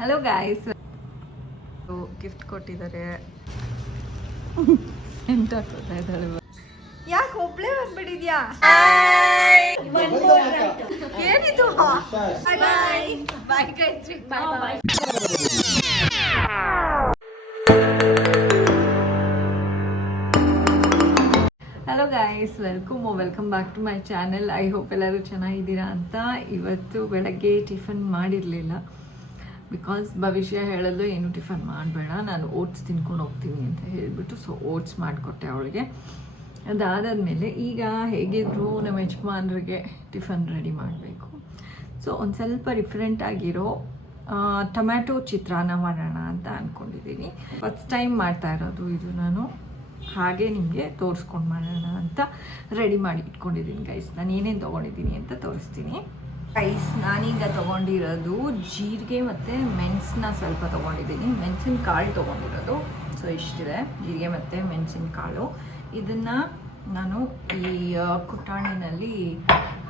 Hello guys, gift ಕೊಟ್ಟಿದ್ದಾರೆ. ಯಾಕೆ ಒಬ್ಳೆ ಬಂದ್ಬಿಟ್ಟಿದ್ಯಾ? ಏನಿದು? Bye Gayathri. Hello guys, welcome back to my channel. I hope ಎಲ್ಲರೂ ಚೆನ್ನಾಗಿದ್ದೀರಾ ಅಂತ. ಇವತ್ತು ಬೆಳಗ್ಗೆ ಟಿಫನ್ ಮಾಡಿರಲಿಲ್ಲ, ಬಿಕಾಸ್ ಭವಿಷ್ಯ ಹೇಳೋದು ಏನು ಟಿಫನ್ ಮಾಡಬೇಡ, ನಾನು ಓಟ್ಸ್ ತಿನ್ಕೊಂಡು ಹೋಗ್ತೀನಿ ಅಂತ ಹೇಳಿಬಿಟ್ಟು ಓಟ್ಸ್ ಮಾಡಿಕೊಟ್ಟೆ ಅವಳಿಗೆ. ಅದಾದಮೇಲೆ ಈಗ ಹೇಗಿದ್ರು ನಮ್ಮ ಯಜಮಾನ್ರಿಗೆ ಟಿಫನ್ ರೆಡಿ ಮಾಡಬೇಕು. ಸೊ ಒಂದು ಸ್ವಲ್ಪ ಡಿಫ್ರೆಂಟ್ ಆಗಿರೋ ಟೊಮ್ಯಾಟೊ ಚಿತ್ರಾನ್ನ ಮಾಡೋಣ ಅಂತ ಅಂದ್ಕೊಂಡಿದ್ದೀನಿ. ಫಸ್ಟ್ ಟೈಮ್ ಮಾಡ್ತಾ ಇರೋದು ಇದು ನಾನು, ಹಾಗೆ ನಿಮಗೆ ತೋರಿಸ್ಕೊಂಡು ಮಾಡೋಣ ಅಂತ ರೆಡಿ ಮಾಡಿ ಇಟ್ಕೊಂಡಿದ್ದೀನಿ ಗೈಸ್. ನಾನು ಏನೇನು ತೊಗೊಂಡಿದ್ದೀನಿ ಅಂತ ತೋರಿಸ್ತೀನಿ ಗೈಸ್. ನಾನೀಗ ತೊಗೊಂಡಿರೋದು ಜೀರಿಗೆ ಮತ್ತು ಮೆಣಸನ್ನ ಸ್ವಲ್ಪ ತೊಗೊಂಡಿದ್ದೀನಿ. ಮೆಣಸಿನ ಕಾಳು ತೊಗೊಂಡಿರೋದು. ಸೊ ಇಷ್ಟಿದೆ ಜೀರಿಗೆ ಮತ್ತು ಮೆಣಸಿನ ಕಾಳು. ಇದನ್ನು ನಾನು ಈ ಕುಟ್ಟಾಣಿನಲ್ಲಿ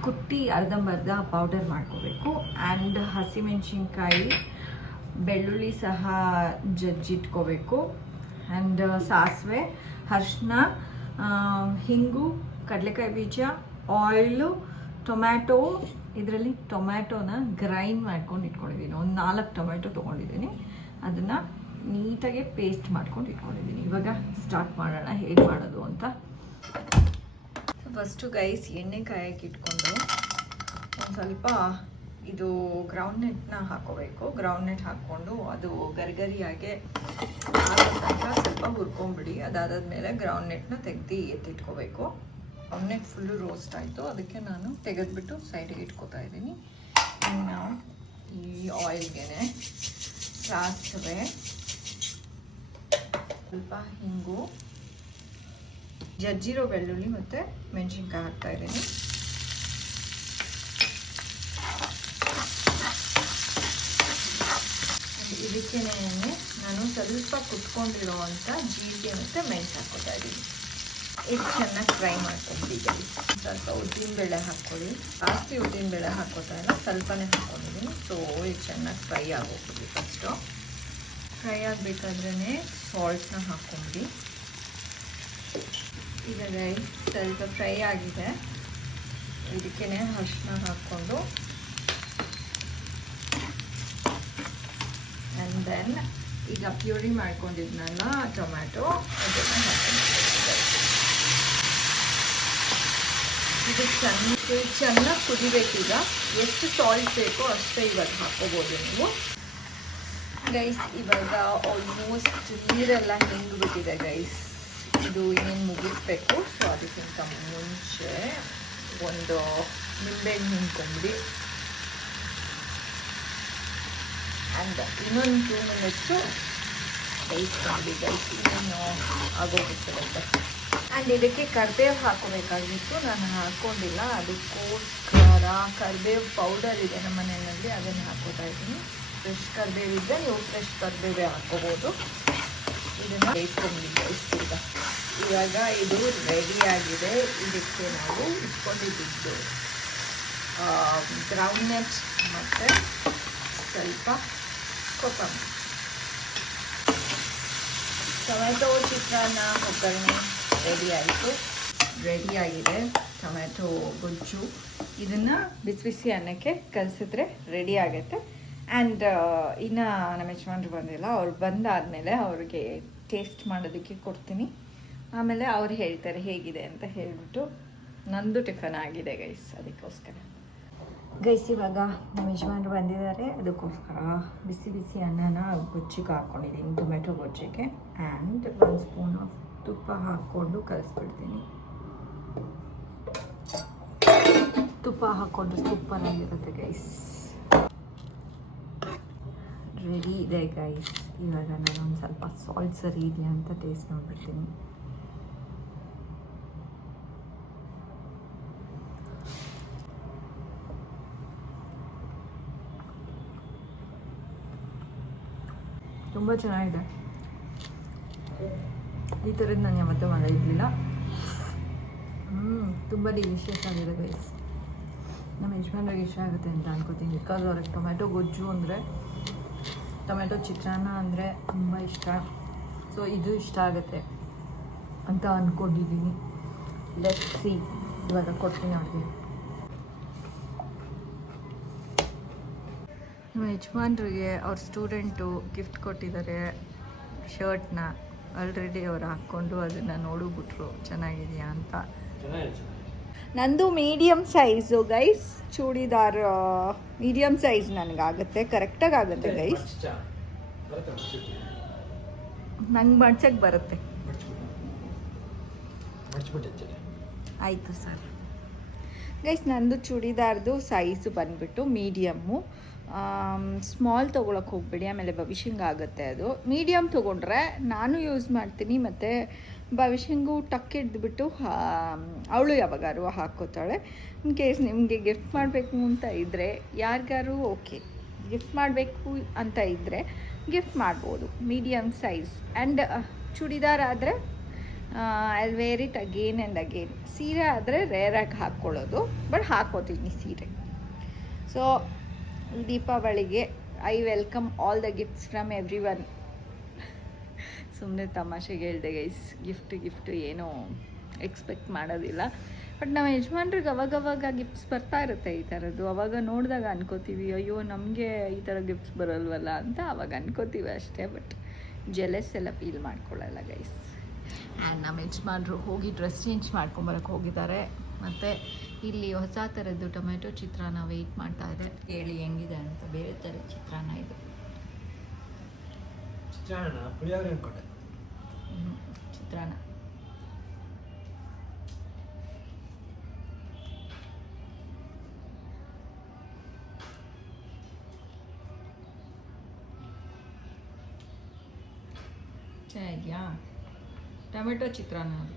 ಕುಟ್ಟಿ ಅರ್ಧಂಬರ್ಧ ಪೌಡರ್ ಮಾಡ್ಕೋಬೇಕು. ಆ್ಯಂಡ್ ಹಸಿಮೆಣಸಿನ್ಕಾಯಿ, ಬೆಳ್ಳುಳ್ಳಿ ಸಹ ಜಜ್ಜಿಟ್ಕೋಬೇಕು. ಆ್ಯಂಡ್ ಸಾಸಿವೆ, ಅರಿಶಿನ, ಹಿಂಗು, ಕಡಲೆಕಾಯಿ ಬೀಜ, ಆಯಿಲು, ಟೊಮ್ಯಾಟೊ. ಇದರಲ್ಲಿ ಟೊಮ್ಯಾಟೋನ ಗ್ರೈಂಡ್ ಮಾಡ್ಕೊಂಡು ಇಟ್ಕೊಂಡಿದ್ದೀನಿ. ಒಂದು 4 ಟೊಮ್ಯಾಟೊ ತೊಗೊಂಡಿದ್ದೀನಿ. ಅದನ್ನು ನೀಟಾಗಿ ಪೇಸ್ಟ್ ಮಾಡ್ಕೊಂಡು ಇಟ್ಕೊಂಡಿದ್ದೀನಿ. ಇವಾಗ ಸ್ಟಾರ್ಟ್ ಮಾಡೋಣ ಹೇಗೆ ಮಾಡೋದು ಅಂತ. ಫಸ್ಟು ಗೈಸ್ ಎಣ್ಣೆ ಕಾಯಕ್ಕೆ ಇಟ್ಕೊಂಡು ಒಂದು ಸ್ವಲ್ಪ ಇದು ಗ್ರೌಂಡ್ನೆಟ್ನ ಹಾಕೋಬೇಕು. ಗ್ರೌಂಡ್ನೆಟ್ ಹಾಕ್ಕೊಂಡು ಅದು ಗರಿಗರಿಯಾಗೆ ಆಗೋತನಕ ಸ್ವಲ್ಪ ಹುರ್ಕೊಂಬಿಡಿ. ಅದಾದಮೇಲೆ ಗ್ರೌಂಡ್ನೆಟ್ನ ತೆಗ್ದು ಎತ್ತಿಟ್ಕೋಬೇಕು. ಗ್ರೌಂಡ್ನೆಟ್ ಫುಲ್ಲು ರೋಸ್ಟ್ ಆಯಿತು, ಅದಕ್ಕೆ ನಾನು ತೆಗೆದ್ಬಿಟ್ಟು ಸೈಡಿಗೆ ಇಟ್ಕೋತಾ ಇದ್ದೀನಿ. ಇನ್ನು ಈ ಆಯಿಲ್ಗೆ ಸಾಸಿವೆ, ಸ್ವಲ್ಪ ಹಿಂಗು, ಜಜ್ಜಿರೋ ಬೆಳ್ಳುಳ್ಳಿ ಮತ್ತು ಮೆಣಸಿನ್ಕಾಯಿ ಹಾಕ್ತಾ ಇದ್ದೀನಿ. ಇದಕ್ಕೆ ನಾನು ಸ್ವಲ್ಪ ಕುಟ್ಕೊಂಡಿರೋವಂಥ ಜೀರಿಗೆ ಮತ್ತು ಮೆಣಸು ಹಾಕ್ಕೋತಾ ಇದ್ದೀನಿ. ಇದು ಚೆನ್ನಾಗಿ ಫ್ರೈ ಮಾಡ್ಕೊಂಡಿದ್ದೀನಿ. ಸ್ವಲ್ಪ ಉದ್ದಿನಬೇಳೆ ಹಾಕ್ಕೊಳ್ಳಿ. ಜಾಸ್ತಿ ಉದ್ದಿನಬೇಳೆ ಹಾಕ್ಕೋತಾ ಇಲ್ಲ, ಸ್ವಲ್ಪನೇ ಹಾಕ್ಕೊಂಡಿದ್ದೀನಿ. ಸೊ ಇದು ಚೆನ್ನಾಗಿ ಫ್ರೈ ಆಗೋಗ್ಬಿಡಿ. ಫಸ್ಟು ಫ್ರೈ ಆಗಬೇಕಾದ್ರೇ ಸಾಲ್ಟ್ನ ಹಾಕ್ಕೊಂಬಿಡಿ. ಈಗ ಸ್ವಲ್ಪ ಫ್ರೈ ಆಗಿದೆ. ಇದಕ್ಕೆ ಅರಿಶಿನ ಹಾಕ್ಕೊಂಡು ಆ್ಯಂಡ್ ದೆನ್ ಈಗ ಪ್ಯೂರಿ ಮಾಡ್ಕೊಂಡಿದ್ನಲ್ಲ ಟೊಮ್ಯಾಟೊ, ಅದನ್ನು ಹಾಕ್ಕೊಂಡಿದ್ದೀನಿ. ಇದು ಚೆನ್ನಾಗಿ ಕುದಿಬೇಕೀಗ. ಎಷ್ಟು ಸಾಲ್ಟ್ ಬೇಕೋ ಅಷ್ಟೇ ಇವಾಗ ಹಾಕ್ಕೋಬೋದು ನೀವು ಗೈಸ್. ಇವಾಗ ಆಲ್ಮೋಸ್ಟ್ ನೀರೆಲ್ಲ ಹಿಂಗಿಬಿಟ್ಟಿದೆ ಗೈಸ್. ಇದು ಇನ್ನೇನು ಮುಗಿಸ್ಬೇಕು. ಸೊ ಅದಕ್ಕಿಂತ ಮುಂಚೆ ಒಂದು ನಿಂಬೆಹಣ್ಣು ಹಿಂಡ್ಕೊಂಬಿಡಿ. ಆ್ಯಂಡ್ ಇನ್ನೊಂದು 2 ಮಿನಿಟ್ಸು ಬೇಯಿಸ್ಕೊಂಬಿಡಿ ಗೈಸ್. ಇನ್ನೇನು ಆಗೋಗಿರ್ತದೆ. ಆ್ಯಂಡ್ ಇದಕ್ಕೆ ಕರಿಬೇವು ಹಾಕೋಬೇಕಾಗಿತ್ತು, ನಾನು ಹಾಕ್ಕೊಂಡಿಲ್ಲ. ಅದಕ್ಕೋಸ್ಕರ ಕರಿಬೇವು ಪೌಡರ್ ಇದೆ ನಮ್ಮ ಮನೆಯಲ್ಲಿ, ಅದನ್ನು ಹಾಕೋತಾ ಇದ್ದೀನಿ. ಫ್ರೆಶ್ ಕರಿಬೇವು ಇದ್ದರೆ ನೀವು ಫ್ರೆಶ್ ಕರಿಬೇವೇ ಹಾಕ್ಕೋಬೋದು. ಇದನ್ನು ಬೇಯಿಸ್ಕೊಂಬಿಡಿ ಗೈಸ್. ಇವಾಗ ಇದು ರೆಡಿಯಾಗಿದೆ. ಇದಕ್ಕೆ ನಾವು ಇಟ್ಕೊಂಡಿದ್ದು ಗ್ರೌಂಡ್ನಟ್ ಮತ್ತು ಸ್ವಲ್ಪ ಕೊತ್ತಂಬರಿ. ಟೊಮೆಟೊ ಚಿತ್ರಾನ್ನ ಒಗ್ಗರಣೆ ರೆಡಿಯಾಗಿದೆ. ಟೊಮೆಟೊ ಗೊಜ್ಜು ಇದನ್ನು ಬಿಸಿ ಬಿಸಿ ಅನ್ನಕ್ಕೆ ಕಲಸಿದ್ರೆ ರೆಡಿ ಆಗುತ್ತೆ. ಆ್ಯಂಡ್ ಇನ್ನು ನಮ್ಮ ಯಜಮಾನ್ರು ಬಂದಿಲ್ಲ. ಅವ್ರು ಬಂದಾದಮೇಲೆ ಅವ್ರಿಗೆ ಟೇಸ್ಟ್ ಮಾಡೋದಕ್ಕೆ ಕೊಡ್ತೀನಿ. ಆಮೇಲೆ ಅವ್ರು ಹೇಳ್ತಾರೆ ಹೇಗಿದೆ ಅಂತ ಹೇಳಿಬಿಟ್ಟು. ನಂದು ಟಿಫನ್ ಆಗಿದೆ ಗೈಸ್, ಅದಕ್ಕೋಸ್ಕರ ಗೈಸ್. ಇವಾಗ ನಮ್ಮ ಯಜಮಾನ್ರು ಬಂದಿದ್ದಾರೆ, ಅದಕ್ಕೋಸ್ಕರ ಬಿಸಿ ಬಿಸಿ ಅನ್ನನ ಗೊಜ್ಜಿಗೆ ಹಾಕ್ಕೊಂಡಿದ್ದೀನಿ, ಟೊಮೆಟೊ ಗೊಜ್ಜಿಗೆ. ಆ್ಯಂಡ್ 1 ಸ್ಪೂನ್ ಆಫ್ ತುಪ್ಪ ಹಾಕ್ಕೊಂಡು ಕಲಿಸ್ಬಿಡ್ತೀನಿ. ತುಪ್ಪ ಹಾಕ್ಕೊಂಡ್ರೆ ಸೂಪರಾಗಿರುತ್ತೆ ಗೈಸ್. ರೆಡಿ ಇದೆ ಗೈಸ್. ಇವಾಗ ನಾನು ಒಂದು ಸ್ವಲ್ಪ ಸಾಲ್ಟ್ ಸರಿ ಇದೆಯಾ ಅಂತ ಟೇಸ್ಟ್ ನೋಡ್ಬಿಡ್ತೀನಿ. ತುಂಬ ಚೆನ್ನಾಗಿದೆ. ಈ ಥರದ್ದು ನಾನು ಯಾವತ್ತೂ ಮಾಡಿರಲಿಲ್ಲ. ತುಂಬ ಡಿಲಿಷಿಯಸ್ ಆಗಿದೆ ಗೈಸ್. ನಮ್ಮ ಯಜಮಾನ್ರಿಗೆ ಇಷ್ಟ ಆಗುತ್ತೆ ಅಂತ ಅನ್ಕೋತೀನಿ. ಬಿಕಾಸ್ ಅವ್ರಿಗೆ ಟೊಮ್ಯಾಟೊ ಗೊಜ್ಜು ಅಂದರೆ ಟೊಮೆಟೊ ಚಿತ್ರಾನ್ನ ಅಂದರೆ ತುಂಬ ಇಷ್ಟ. ಸೊ ಇದು ಇಷ್ಟ ಆಗುತ್ತೆ ಅಂತ ಅಂದ್ಕೊಂಡಿದ್ದೀನಿ. ಲೆಟ್ಸ್ ಸಿ, ಇವಾಗ ಕೊಡ್ತೀನಿ ಅವ್ರಿಗೆ. ನಮ್ಮ ಯಜಮಾನ್ರಿಗೆ ಅವ್ರ ಸ್ಟೂಡೆಂಟು ಗಿಫ್ಟ್ ಕೊಟ್ಟಿದ್ದಾರೆ ಶರ್ಟ್ನ. ಆಲ್ರೆಡಿ ಅವ್ರು ಹಾಕ್ಕೊಂಡು ಅದನ್ನು ನೋಡಿಬಿಟ್ರು ಚೆನ್ನಾಗಿದೆಯಾ ಅಂತ. ನಂದು medium size guys, churidar medium size ನನಗಾಗುತ್ತೆ, ಕರೆಕ್ಟಾಗಿ ಆಗುತ್ತೆ ಗೈಸ್. ನಂಗೆ ಮಡ್ಚಕ್ಕೆ ಬರುತ್ತೆ. ಆಯಿತು ಸರ್. ಗೈಸ್ ನಂದು ಚೂಡಿದಾರ್ದು ಸೈಜು ಬಂದುಬಿಟ್ಟು ಮೀಡಿಯಮ್ಮು. ಸ್ಮಾಲ್ ತೊಗೊಳಕ್ಕೆ ಹೋಗ್ಬೇಡಿ, ಆಮೇಲೆ ಭವಿಷ್ಯಂಗೆ ಆಗುತ್ತೆ ಅದು. ಮೀಡಿಯಮ್ ತೊಗೊಂಡ್ರೆ ನಾನು ಯೂಸ್ ಮಾಡ್ತೀನಿ, ಮತ್ತು ಭವಿಷ್ಯಂಗೂ ಟಕ್ ಹಿಡಿದ್ಬಿಟ್ಟು ಅವಳು ಯಾವಾಗಾರು ಹಾಕ್ಕೋತಾಳೆ. ಇನ್ ಕೇಸ್ ನಿಮಗೆ ಗಿಫ್ಟ್ ಮಾಡಬೇಕು ಅಂತ ಇದ್ದರೆ, ಯಾರಿಗಾರು ಓಕೆ ಗಿಫ್ಟ್ ಮಾಡಬೇಕು ಅಂತ ಇದ್ದರೆ ಗಿಫ್ಟ್ ಮಾಡ್ಬೋದು. Medium size. ಆ್ಯಂಡ್ ಚೂಡಿದಾರ್ ಆದರೆ I where it again and again. ಸೀರೆ ಆದರೆ ರೇರಾಗಿ ಹಾಕ್ಕೊಳ್ಳೋದು, ಬಟ್ ಹಾಕ್ಕೋತೀನಿ ಸೀರೆ. ಸೊ ದೀಪಾವಳಿಗೆ I welcome all the gifts from every one. ಸುಮ್ಮನೆ ತಮಾಷೆಗೆ ಹೇಳಿದೆ ಗೈಸ್, ಗಿಫ್ಟು ಏನೂ ಎಕ್ಸ್ಪೆಕ್ಟ್ ಮಾಡೋದಿಲ್ಲ. ಬಟ್ ನಮ್ಮ ಯಜಮಾನ್ರಿಗೆ ಅವಾಗವಾಗ ಗಿಫ್ಟ್ಸ್ ಬರ್ತಾ ಇರುತ್ತೆ ಈ ಥರದ್ದು. ಅವಾಗ ನೋಡಿದಾಗ ಅನ್ಕೋತೀವಿ, ಅಯ್ಯೋ ನಮಗೆ ಈ ಥರ ಗಿಫ್ಟ್ಸ್ ಬರೋಲ್ವಲ್ಲ ಅಂತ ಅವಾಗ ಅನ್ಕೋತೀವಿ ಅಷ್ಟೇ. ಬಟ್ ಜೆಲಸ್ ಎಲ್ಲ ಫೀಲ್ ಮಾಡ್ಕೊಳ್ಳಲ್ಲ ಗೈಸ್. ಆ್ಯಂಡ್ ನಮ್ಮ ಯಜಮಾನ್ರು ಹೋಗಿ ಡ್ರೆಸ್ ಚೇಂಜ್ ಮಾಡ್ಕೊಂಬರಕ್ಕೆ ಹೋಗಿದ್ದಾರೆ. ಮತ್ತು ಇಲ್ಲಿ ಹೊಸ ಥರದ್ದು ಟೊಮೆಟೊ ಚಿತ್ರಾನ್ನ ವೆಯ್ಟ್ ಮಾಡ್ತಾ ಇದೆ. ಹೇಳಿ ಹೆಂಗಿದೆ ಅಂತ. ಬೇರೆ ಥರ ಚಿತ್ರಾನ್ನ ಇದು. ಚಿತ್ರಾನ್ನ ಚೆನ್ನಾಗಿದೆಯಾ? ಟೊಮೆಟೊ ಚಿತ್ರಾನ್ನ ಅದು.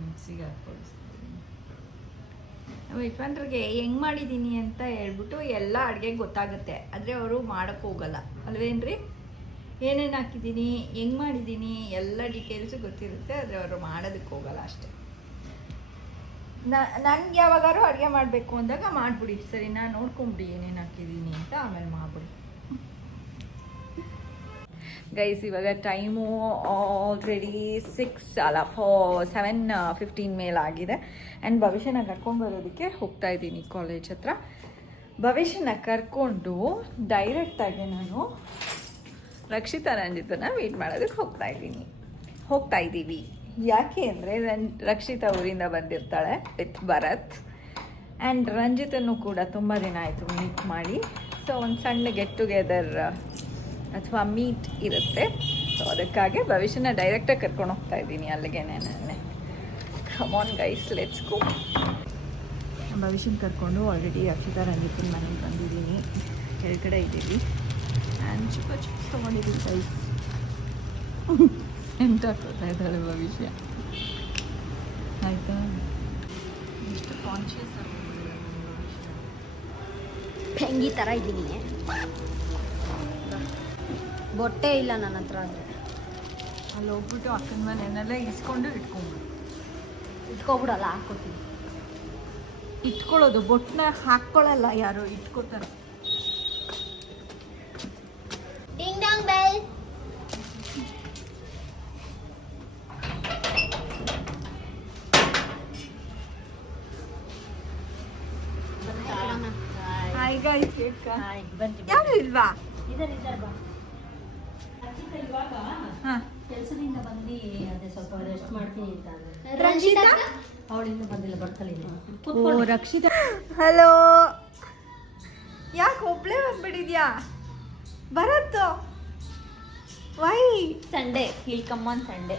ಮಿಕ್ಸಿಗೆ ಹಾಕ್ಕೊಳ್ಳಿ. ನಮ್ಮ ಯಜಮಾನ್ರಿಗೆ ಹೆಂಗೆ ಮಾಡಿದ್ದೀನಿ ಅಂತ ಹೇಳ್ಬಿಟ್ಟು ಎಲ್ಲ ಅಡುಗೆಗೆ ಗೊತ್ತಾಗುತ್ತೆ, ಆದರೆ ಅವರು ಮಾಡೋಕ್ಕೆ ಹೋಗಲ್ಲ ಅಲ್ವೇನ್ರಿ? ಏನೇನು ಹಾಕಿದ್ದೀನಿ, ಹೆಂಗೆ ಮಾಡಿದ್ದೀನಿ ಎಲ್ಲ ಡೀಟೇಲ್ಸು ಗೊತ್ತಿರುತ್ತೆ, ಆದರೆ ಅವರು ಮಾಡೋದಕ್ಕೆ ಹೋಗಲ್ಲ ಅಷ್ಟೇ. ನನಗೆ ಯಾವಾಗಾರು ಅಡುಗೆ ಮಾಡಬೇಕು ಅಂದಾಗ ಮಾಡಿಬಿಡಿ, ಸರಿನಾ? ನೋಡ್ಕೊಂಬಿಡಿ ಏನೇನು ಹಾಕಿದ್ದೀನಿ ಅಂತ, ಆಮೇಲೆ ಮಾಡಿಬಿಡಿ ಗೈಸ್. ಇವಾಗ ಟೈಮು ಆಲ್ರೆಡಿ 7:15 ಮೇಲಾಗಿದೆ. ಆ್ಯಂಡ್ ಭವಿಷ್ಯನ ಕರ್ಕೊಂಡ್ಬರೋದಕ್ಕೆ ಹೋಗ್ತಾಯಿದ್ದೀನಿ ಕಾಲೇಜ್ ಹತ್ರ. ಭವಿಷ್ಯನ ಕರ್ಕೊಂಡು ಡೈರೆಕ್ಟಾಗಿ ನಾನು ರಕ್ಷಿತಾ ರಂಜಿತನ ಮೀಟ್ ಮಾಡೋದಕ್ಕೆ ಹೋಗ್ತಾಯಿದ್ದೀವಿ. ಯಾಕೆ ಅಂದರೆ ರಕ್ಷಿತಾ ಊರಿಂದ ಬಂದಿರ್ತಾಳೆ ವಿತ್ ಭರತ್. ಆ್ಯಂಡ್ ರಂಜಿತನ್ನು ಕೂಡ ತುಂಬ ದಿನ ಆಯಿತು ಮೀಟ್ ಮಾಡಿ. ಸೊ ಒಂದು ಸಣ್ಣ ಗೆಟ್ ಟುಗೆದರ್ ಅಥವಾ ಮೀಟ್ ಇರುತ್ತೆ. ಸೊ ಅದಕ್ಕಾಗಿ ಭವಿಷ್ಯನ ಡೈರೆಕ್ಟಾಗಿ ಕರ್ಕೊಂಡು ಹೋಗ್ತಾ ಇದ್ದೀನಿ ಅಲ್ಲಿಗೆ. Come on guys, let's go. ಭವಿಷ್ಯನ ಕರ್ಕೊಂಡು ಆಲ್ರೆಡಿ ರಕ್ಷಿತಾ ರಂಜಿತನ ಮನೆಗೆ ಬಂದಿದ್ದೀನಿ. ಕೆಳಗಡೆ ಇದ್ದೀವಿ. ಆ್ಯಂಡ್ ಚಿಪ್ಸ್ ತೊಗೊಂಡಿದ್ದೀವಿ ಗೈಸ್. ಎಂಟು ಹಾಕೋತಾ ಇದ್ದಾಳೆ ಭವಿಷ್ಯ. ಆಯಿತಾ? ಎಷ್ಟು ಕಾನ್ಷಿಯಸ್ ಆಗಿಬಿಟ್ಟಿದೆ ಭವಿಷ್ಯ. ಪೆಂಗಿ ಥರ ಇದ್ದೀನಿ. ಬೊಟ್ಟೆ ಇಲ್ಲ ನನ್ನ ಹತ್ರ. ಆದರೆ ಅಲ್ಲಿ ಹೋಗ್ಬಿಟ್ಟು ಅಕ್ಕನ ಮನೆಯನ್ನೆಲ್ಲ ಇಸ್ಕೊಂಡು ಇಟ್ಕೊಬಿಡಲ್ಲ, ಹಾಕ್ಕೊತೀನಿ. ಇಟ್ಕೊಳ್ಳೋದು, ಬೊಟ್ಟನ್ನ ಹಾಕ್ಕೊಳ್ಳಲ್ಲ ಯಾರು, ಇಟ್ಕೋತಾರೆ. ಡಿಂಗ್ ಡಾಂಗ್ ಬೆಲ್. Hi guys. ಹಾಯ್, ಬನ್ನಿ. ಯಾರು ಇಲ್ವಾ? ಇದರ ಬಾ. ಕೆಲಸದಿಂದ ಬಂದು ಅದೇ ಸ್ವಲ್ಪ ರೆಸ್ಟ್ ಮಾಡ್ತೀನಿ ಅಂತ ಅಂದ್ರೆ ರಂಜಿತಾ ಅವಳಿಂದ ಬಂದಿಲ್ಲ, ಬರ್ತಾಳೆ. Oh Rakshita, hello. ಯಾಕೆ ಒಬ್ಳೇ ಬಂದ್ಬಿಟ್ಟಿದ್ಯಾ? ಬರತ್ತು ವೈ Sunday, will come on Sunday.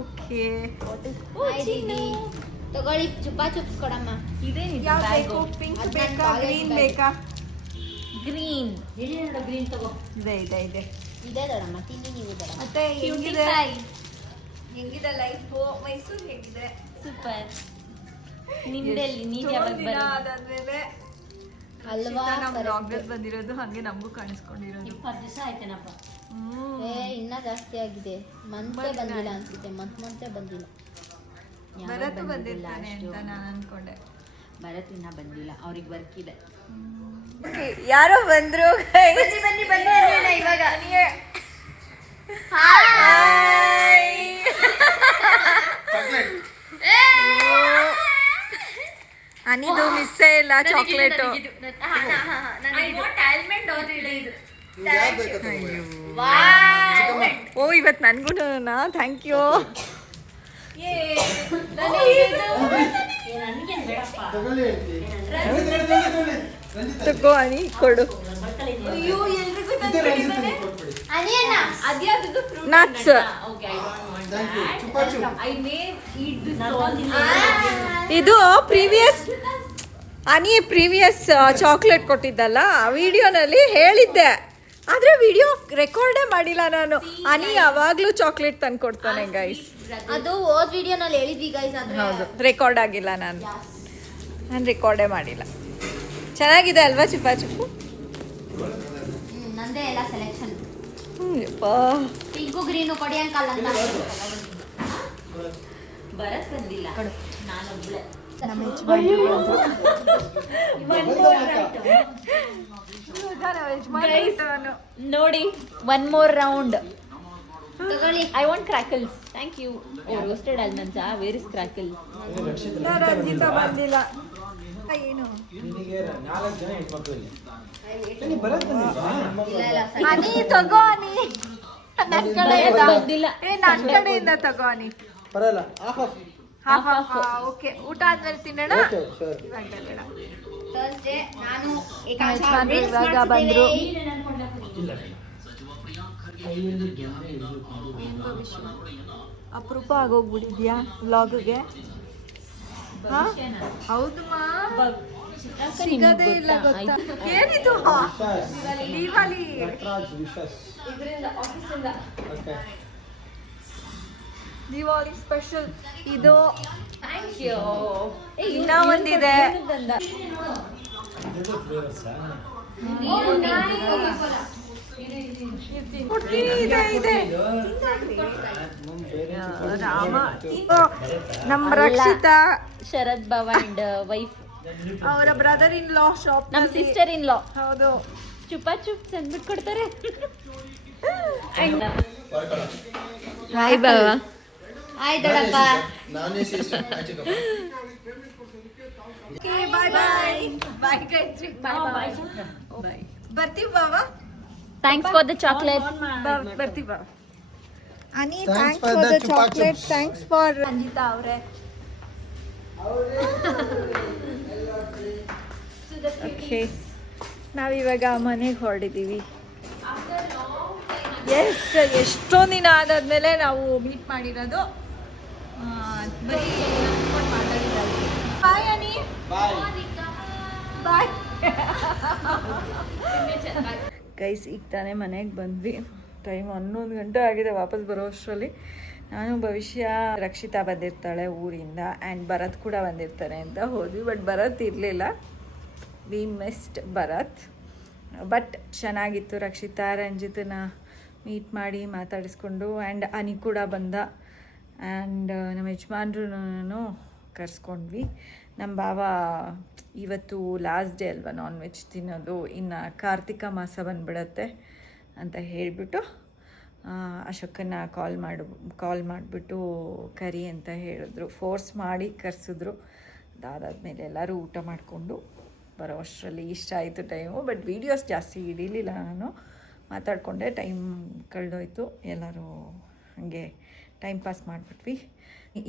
Okay. ತಗೊಳ್ಳಿ, ಚುಪ್ಪಾ ಚುಪ್ಸ್ ಕೊಡಮ್ಮ. ಯಾವ ಬೇಕು? ಪಿಂಕ್ ಬೇಕಾ, ಗ್ರೀನ್ ಬೇಕಾ? ಗ್ರೀನ್ ಹೇಳಿ ನೋಡ. ಗ್ರೀನ್ ತಗೋ. ಇದೆ ಇದೇ ದೊಡ್ಡಮ್ಮ, ತಿನ್ನಿ ನೀವು ದೊಡ್ಡ. ಮತ್ತೆ ಹೆಂಗಿದೆ ಲೈಫು? ಮೈಸೂರು ಹೇಗಿದೆ? ಸೂಪರ್. ನಿಮ್ದೆಲ್ಲಿ? ನೀವು ಯಾವಾಗ ಬರೋದು? ಅದಾದ್ಮೇಲೆ ಅಲ್ವಾ ನಮ್ಮ ಬ್ಲಾಗಲ್ಲಿ ಬಂದಿರೋದು, ಹಾಗೆ ನಮಗೂ ಕಾಣಿಸ್ಕೊಂಡಿರೋದು. 20 ದಿವಸ ಆಯ್ತೇನಪ್ಪ. ಇನ್ನ ಜಾಸ್ತಿ ಆಗಿದೆ. ಮಂತೆ ಬಂದಿಲ್ಲ ಅನ್ಸುತ್ತೆ. ಮಂತೆ ಬಂದಿಲ್ಲ. ಭರತ್ ಬಂದಿರ್ತಾನೆ ಅಂತ ನಾನು ಅನ್ಕೊಂಡೆ. ಭರತ್ ಇನ್ನ ಬಂದಿಲ್ಲ, ಅವ್ರಿಗೆ ವರ್ಕ್ ಇದೆ. ಯಾರೋ ಬಂದ್ರು ಬನ್ನಿ ಬನ್ನಿ ಇವಾಗ ಅನಿದು ಮಿಸ್ಸೇ ಇಲ್ಲ ಚಾಕ್ಲೇಟು. ಓ ಇವತ್ತು ನನಗೂ ಥ್ಯಾಂಕ್ ಯು. ತಗೋ ಅನಿ ಕೊಡು. ನಟ್ಸ್ ಇದು ಪ್ರೀವಿಯಸ್ ಚಾಕ್ಲೇಟ್ ಕೊಟ್ಟಿದ್ದಲ್ಲ, ವಿಡಿಯೋನಲ್ಲಿ ಹೇಳಿದ್ದೆ, ಆದರೆ ವಿಡಿಯೋ ರೆಕಾರ್ಡೇ ಮಾಡಿಲ್ಲ ನಾನು. ಅನಿ ಯಾವಾಗಲೂ ಚಾಕ್ಲೇಟ್ ತಂದು ಕೊಡ್ತಾನೆ ಗೈಸ್. ಅದು ಹೋದ ವಿಡಿಯೋನಲ್ಲಿ ಹೇಳಿದ್ವಿ ಗೈಸ್. ಹೌದು, ರೆಕಾರ್ಡ್ ಆಗಿಲ್ಲ, ನಾನು ರೆಕಾರ್ಡೇ ಮಾಡಿಲ್ಲ. ಚೆನ್ನಾಗಿದೆ ಅಲ್ವಾ ಚಿಪ್ಪ ಚಿಪ್ಪು? ನಂದೇ ಎಲ್ಲ ಸೆಲೆಕ್ಷನ್. ಪಿಂಕು ಗ್ರೀನು ಕೊಡಿ ಅಂಕಲ್ ಅಂತ ಬರತ್ ಬಂದಿಲ್ಲ, ನಾನೊಬ್ಳೆ. ನೋಡಿ, ಒನ್ ಮೋರ್ ರೌಂಡ್ ತಗೊಳ್ಳಿ. I want crackles. Thank you. Roasted almonds. Where is crackle? Ranjita ಬಂದಿಲ್ಲ. ಏನು ಅನಿ ತಗೋ, ಅನಿ ನನ್ನ ಕಡೆಯಿಂದ ಬಂದಿಲ್ಲ. ನನ್ನ ಕಡೆಯಿಂದ ತಗೋ ಅನಿ. Half okay. ಊಟ ಆದ್ಮೇಲೆ ತಿನ್ನೋಣ. ಥರ್ಸ್ಡೇ ನಾನು ಇವಾಗ ಬಂದ್ರು. ಅಪರೂಪ ಆಗೋಗ್ಬಿಟ್ಟಿದ್ಯಾ ವ್ಲಾಗ್ಗೆ? ಹೌದು ಮಾ, ಸಿಗದೇ ಇಲ್ಲ ಗೊತ್ತಾ? ಏನಿದು ದೀಪಾವಳಿ ದಿವಾಲಿ ಸ್ಪೆಷಲ್ ಇದು. Thank you. ಇನ್ನ ಒಂದಿದೆ. ಇದೆ ರಾಮ. ನಮ್ಮ ರಕ್ಷಿತಾ, ಶರದ್ ಬಾವ ಅಂಡ್ ವೈಫ್, ಅವರ ಬ್ರದರ್ ಇನ್ ಲಾ ಶಾಪ್, ನಮ್ಮ ಸಿಸ್ಟರ್ ಇನ್ ಲಾ. ಹೌದು. ಚುಪ್ಪ ಚುಪ್ ತಂದ್ಬಿಟ್ಟು ಕೊಡ್ತಾರೆ. ಹಾಯ್ ಬಾವ. ಹಾಯ್ ದೊಡ್ಡಪ್ಪ. ಬಾಯ್ ಬಾಯ್ ಬಾಯ್ ಗೈತ್ರಿ. ಬಾಯ್ ಬಾಯ್. ಬರ್ತೀವಿ ಬಾವ. Thanks for the chocolate. ಬರ್ತೀವಿ ಬಾವ. Ani thanks for the chocolate. Thanks for Ranjita ಅವರೇ. ಓಕೆ, ನಾವಿವಾಗ ಮನೆಗೆ ಹೊರಡಿದ್ದೀವಿ. ಎಷ್ಟೊಂದು ದಿನ ಆದಾದ್ಮೇಲೆ ನಾವು ಮೀಟ್ ಮಾಡಿರೋದು. ಬರೀ ಬಾಯ್ ಅನಿ. Bye guys. ಈಗ ತಾನೇ ಮನೆಗೆ ಬಂದ್ವಿ. ಟೈಮ್ 11 ಗಂಟೆ ಆಗಿದೆ. ವಾಪಸ್ ಬರೋ ಅಷ್ಟರಲ್ಲಿ ನಾನು, ಭವಿಷ್ಯ, ರಕ್ಷಿತಾ ಬಂದಿರ್ತಾಳೆ ಊರಿಂದ, ಆ್ಯಂಡ್ ಭರತ್ ಕೂಡ ಬಂದಿರ್ತಾರೆ ಅಂತ ಹೋದ್ವಿ. ಬಟ್ ಭರತ್ ಇರಲಿಲ್ಲ. V missed Bharat. ಬಟ್ ಚೆನ್ನಾಗಿತ್ತು. ರಕ್ಷಿತಾ, ರಂಜಿತನ ಮೀಟ್ ಮಾಡಿ ಮಾತಾಡಿಸ್ಕೊಂಡು, ಆ್ಯಂಡ್ ಅನಿ ಕೂಡ ಬಂದ, ಆ್ಯಂಡ್ ನಮ್ಮ ಯಜಮಾನ್ರೂ ಕರ್ಸ್ಕೊಂಡ್ವಿ. ನಮ್ಮ ಭಾವ ಇವತ್ತು ಲಾಸ್ಟ್ ಡೇ ಅಲ್ವಾ ನಾನ್ ವೆಜ್ ತಿನ್ನೋದು, ಇನ್ನು ಕಾರ್ತಿಕ ಮಾಸ ಬಂದ್ಬಿಡತ್ತೆ ಅಂತ ಹೇಳಿಬಿಟ್ಟು ಅಶೋಕನ ಕಾಲ್ ಮಾಡಿಬಿಟ್ಟು ಕರಿ ಅಂತ ಹೇಳಿದ್ರು. ಫೋರ್ಸ್ ಮಾಡಿ ಕರೆಸಿದ್ರು. ಅದಾದಮೇಲೆ ಎಲ್ಲರೂ ಊಟ ಮಾಡಿಕೊಂಡು ಬರೋ ಅಷ್ಟರಲ್ಲಿ ಇಷ್ಟ ಆಯಿತು ಟೈಮು. ಬಟ್ ವೀಡಿಯೋಸ್ ಜಾಸ್ತಿ ಹಿಡೀಲಿಲ್ಲ ನಾನು, ಮಾತಾಡಿಕೊಂಡೆ ಟೈಮ್ ಕಳೆದೋಯ್ತು. ಎಲ್ಲರೂ ಹಾಗೆ ಟೈಮ್ ಪಾಸ್ ಮಾಡಿಬಿಟ್ವಿ.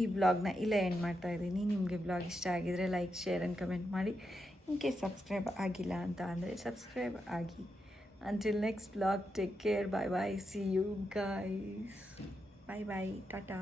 ಈ ವ್ಲಾಗ್ನ ಇಲ್ಲೇ ಎಂಡ್ ಮಾಡ್ತಾಯಿದ್ದೀನಿ. ನಿಮಗೆ ವ್ಲಾಗ್ ಇಷ್ಟ ಆಗಿದರೆ ಲೈಕ್, ಶೇರ್ ಆ್ಯಂಡ್ ಕಮೆಂಟ್ ಮಾಡಿ. ಇನ್ ಕೇಸ್ ಸಬ್ಸ್ಕ್ರೈಬ್ ಆಗಿಲ್ಲ ಅಂತ ಅಂದರೆ ಸಬ್ಸ್ಕ್ರೈಬ್ ಆಗಿ. Until next vlog, take care. Bye bye. See you guys. Bye bye. Tata.